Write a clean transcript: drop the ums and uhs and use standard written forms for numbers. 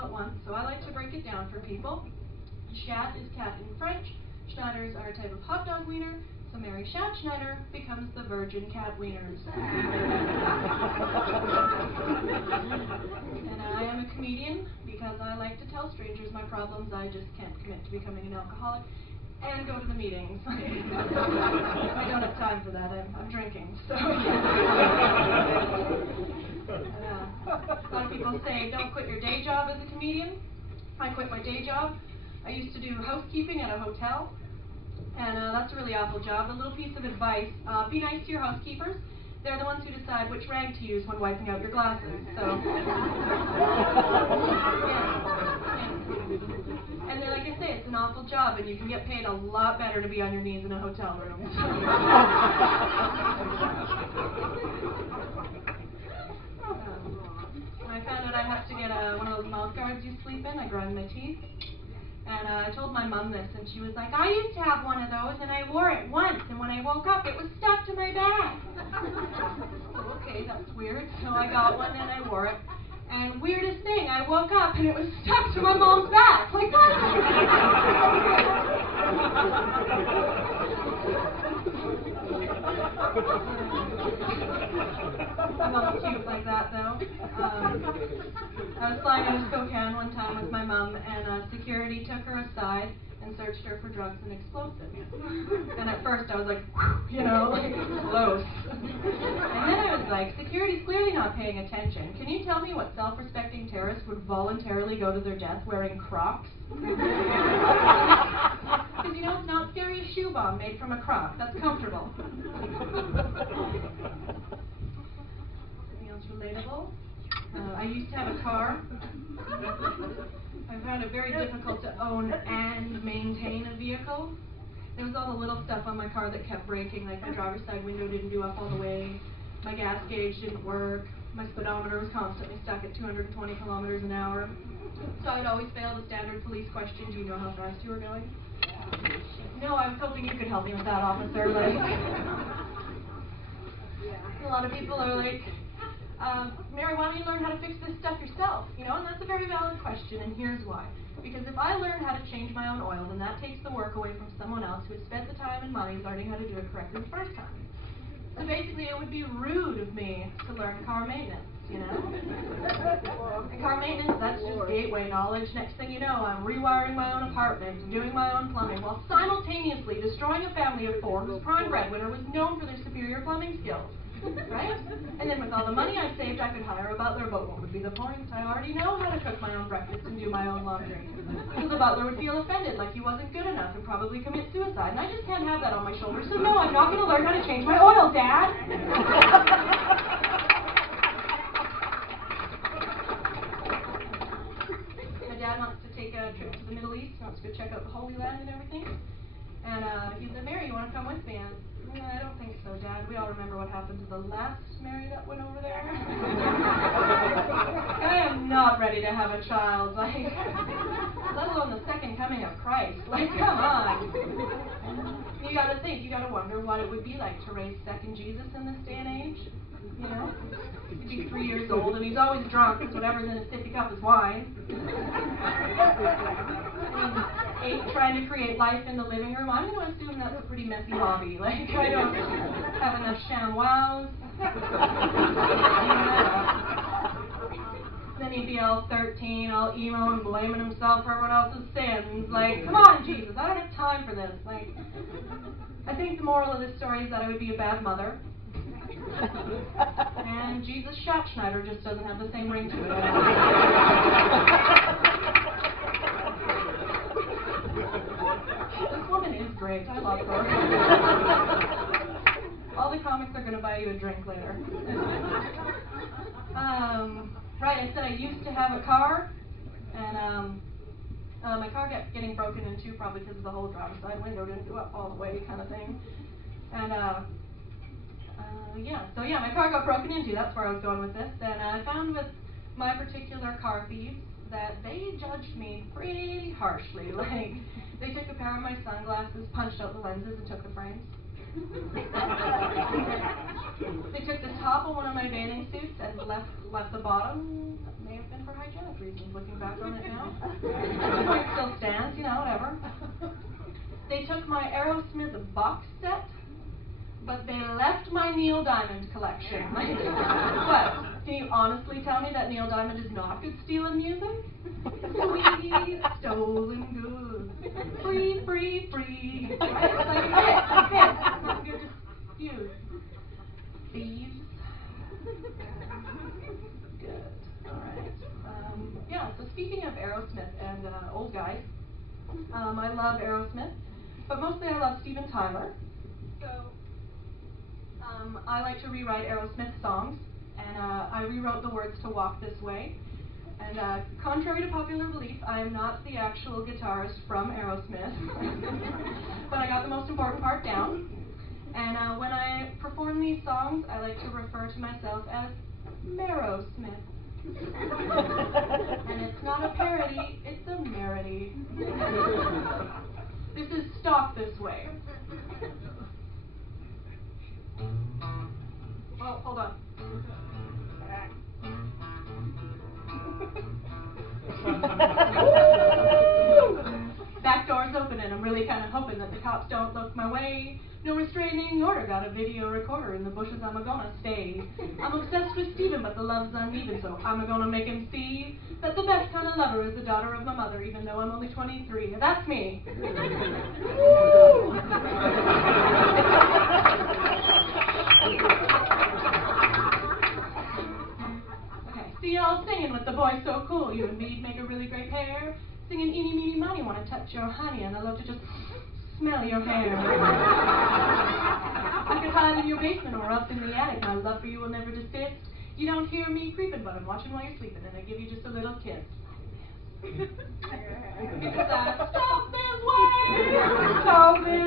all at once, so I like to break it down for people. Chat is cat in French. Schneiders are a type of hot dog wiener, so Mary Shat Schneider becomes the virgin cat wieners. And I am a comedian because I like to tell strangers my problems. I just can't commit to becoming an alcoholic and go to the meetings. I don't have time for that. I'm drinking. So. A lot of people say, don't quit your day job as a comedian. I quit my day job. I used to do housekeeping at a hotel, and that's a really awful job. A little piece of advice, be nice to your housekeepers. They're the ones who decide which rag to use when wiping out your glasses. So, And like I say, it's an awful job, and you can get paid a lot better to be on your knees in a hotel room. I found out I have to get one of those mouth guards you sleep in. I grind my teeth. And I told my mom this, and she was like, I used to have one of those, and I wore it once, and when I woke up, it was stuck to my back. Okay, that's weird. So I got one, and I wore it. And weirdest thing, I woke up, and it was stuck to my mom's back. Like, what? I'm not cute like that, though. I was flying out of Spokane one time with my mom, and security took her aside and searched her for drugs and explosives. And at first I was like, you know, like, close. And then I was like, security's clearly not paying attention. Can you tell me what self-respecting terrorist would voluntarily go to their death wearing Crocs? Because, you know, it's not scary a shoe bomb made from a Croc. That's comfortable. Anything else relatable? I used to have a car. I found it very difficult to own and maintain a vehicle. There was all the little stuff on my car that kept breaking, like my driver's side window didn't do up all the way, my gas gauge didn't work, my speedometer was constantly stuck at 220 kilometers an hour. So I would always fail the standard police question, do you know how fast you were going? No, I was hoping you could help me with that, officer. Like, a lot of people are like, Mary, why don't you learn how to fix this stuff yourself? You know, and that's a very valid question, and here's why. Because if I learn how to change my own oil, then that takes the work away from someone else who has spent the time and money learning how to do it correctly the first time. So basically, it would be rude of me to learn car maintenance, you know? And car maintenance, that's just gateway knowledge. Next thing you know, I'm rewiring my own apartment, doing my own plumbing, while simultaneously destroying a family of 4 whose prime breadwinner was known for their superior plumbing skills. Right? And then with all the money I've saved, I could hire a butler, but what would be the point? I already know how to cook my own breakfast and do my own laundry. So the butler would feel offended, like he wasn't good enough, and probably commit suicide. And I just can't have that on my shoulders, so no, I'm not going to learn how to change my oil, Dad! My dad wants to take a trip to the Middle East, wants to go check out the Holy Land and everything. And he said, Mary, you want to come with me? And I don't think so, Dad. We all remember what happened to the last Mary that went over there. I am not ready to have a child, like, let alone the second coming of Christ. Like, come on. You gotta think, you gotta wonder what it would be like to raise second Jesus in this day and age. You know? He'd be 3 years old, and he's always drunk, because whatever's in his sippy cup is wine. And he's trying to create life in the living room. I'm going to assume that's a pretty messy hobby. Like, I don't have enough ShamWows. Then he'd be all 13, all emo and blaming himself for everyone else's sins. Like, come on, Jesus, I don't have time for this. Like, I think the moral of this story is that I would be a bad mother. And Jesus Schneider just doesn't have the same ring to it. This woman is great. I love her. All the comics are going to buy you a drink later. Right, I said I used to have a car, and my car kept getting broken into, probably because of the whole driver's side window didn't go up all the way kind of thing. And my car got broken into. That's where I was going with this. And I found with my particular car thieves that they judged me pretty harshly. Like, they took a pair of my sunglasses, punched out the lenses, and took the frames. They took the top of one of my bathing suits and left the bottom. That may have been for hygienic reasons, looking back on it now. The point still stands, you know, whatever. They took my Aerosmith box set, but they left my Neil Diamond collection. What? Can you honestly tell me that Neil Diamond is not good stealing music? Sweet stolen goods. Free, free, free. Right? It's like, hey, you're just, you thieves. Good. Alright. Yeah, so speaking of Aerosmith and old guys, I love Aerosmith, but mostly I love Steven Tyler. So, I like to rewrite Aerosmith songs, and I rewrote the words to Walk This Way. And contrary to popular belief, I am not the actual guitarist from Aerosmith, but I got the most important part down. And when I perform these songs, I like to refer to myself as Marrowsmith. And it's not a parody, it's a merity. This is Stalk This Way. Oh, hold on. Back door's open and I'm really kind of hoping that the cops don't look my way. No restraining order, got a video recorder in the bushes, I'm gonna stay. I'm obsessed with Steven, but the love's uneven, so I'm gonna make him see that the best kind of lover is the daughter of my mother, even though I'm only 23. That's me. Okay, see y'all singing with the boy so cool. You and me make a really great pair. Singing eeny, meeny, miny, wanna touch your honey, and I love to just smell your hair. I could hide in your basement or up in the attic. My love for you will never desist. You don't hear me creeping, but I'm watching while you're sleeping, and I give you just a little kiss. Because I stalk this way, stalk this